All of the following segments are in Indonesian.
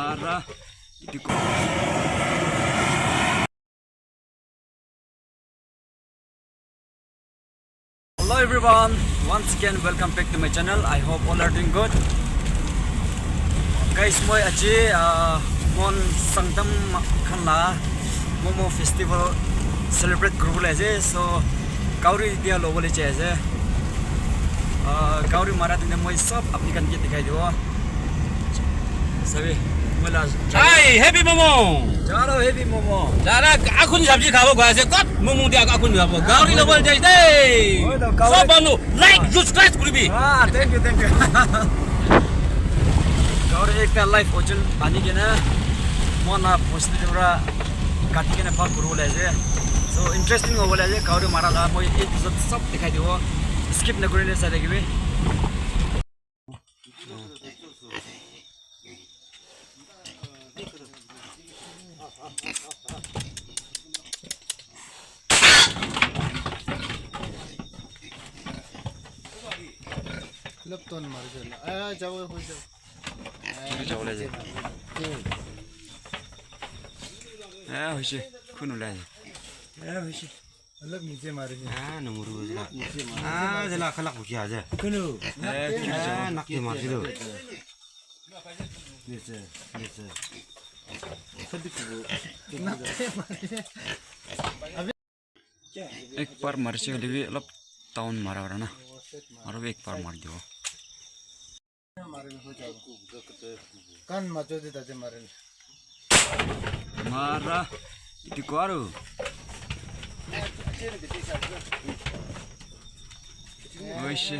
Mara. Hello everyone, once again welcome back to my channel. I hope all are doing good. Guys, moi aji mon sangtam khanla momo festival celebrate group le je, so kauri dia logo le je kauri mara din moi sab apni kan ke dikhai do sabi mola Hi, happy momo. chalo heavy momo Jara akun sabji khabo gase kot momo dia akun khabo. Gauri level jai dei. So banu like subscribe kuribi. thank you kauri ekta live ojul bani kena mona post dura kati kena par guru le je, so interesting ho bola je kauri mara la moi episode sab dikhai do skip na kori le sa dekhibe. Lapton marjala. Jawa ho jaw. jawle je hoise khunu la je hoise Alab niche mare. Nomuru jala. Jala khalak bukya je. Kunu. Nak ke mar jido. Niche. एक बार मर से भी मतलब टाउन मारा वाला ना और एक बार मार दियो Kan macho de tate mare. मारा इति कोरो ओइसे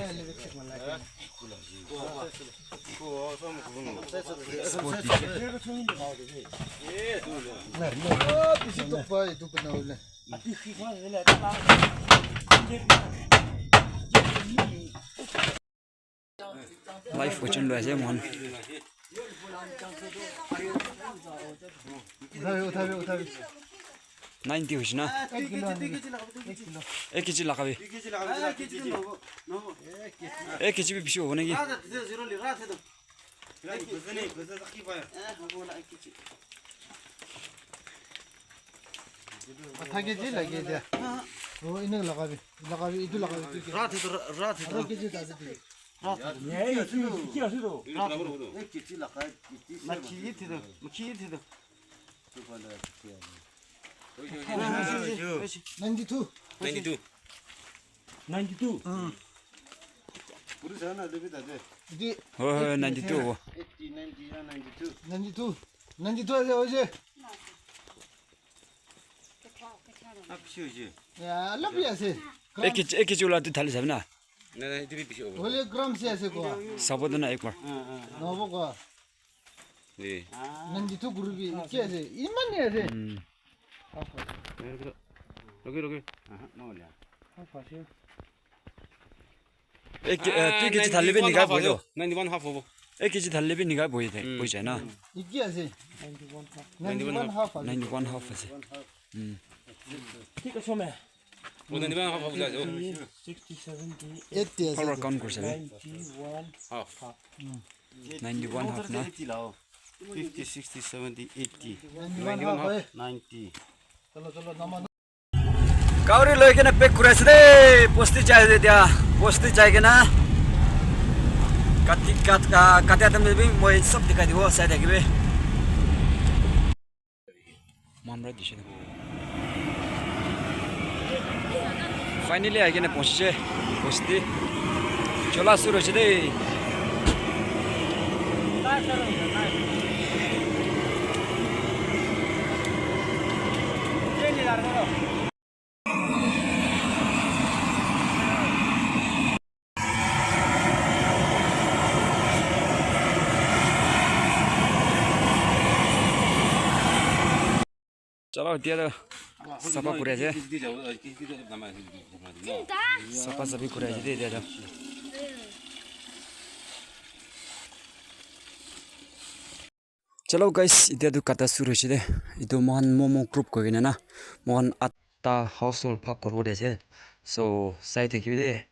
sport Pisi tu pa itu kena ule. Life question लो ऐसे मन Uthabi. 90 होइछ ना 1 केजी लगाबे 1 केजी भी पिसो होने की Uthagi ji lagi dia. Oh ini lagabi itu lagabi. Rat keji tate di. Ninety-two. 92. Di हो 92 हो 92 aja oje. Ya lebih asyik. 1 केजी वाला तो थाली छ ना Boleh gram sih asyik gua. सबो ना एक बार Nopo gua. 92 guru bi. Kya asyik? Iman ni asyik. Rogi. 1 केजी थाली भी निकाल बोलो 91 half hobo. 1 केजी थाली भी निकाल बोई थे बोई छै ना Iki asyik. 91 half. 91 हाफ আছে ठीक है सोमे. 91 half hobo jajo. 80 power asyik. Count कर सके Half. 91 हाफ ना 50, 60, 70, 80, 91 half. 90. Chalo nama. काउरी लैकन पेक कुराछ दे पोस्ती चाहिए त्या पोस्ती चाहिए ना कति आदम भी मैं सब दिखाई दियो साइड आगे मामरा दिशे फाइनली आगे ना पहुंचे पोस्ती चला शुरू छ दे चलो दिया तो सफा कुरे जे सफा सभी कुरे जे दे दिया जा चलो गाइस इधर तो कथा शुरू छे दे इतो मोहन मोमो ग्रुप को ना मोहन आत्ता हाउस होल्ड पाक कर दे छे सो साइड के दे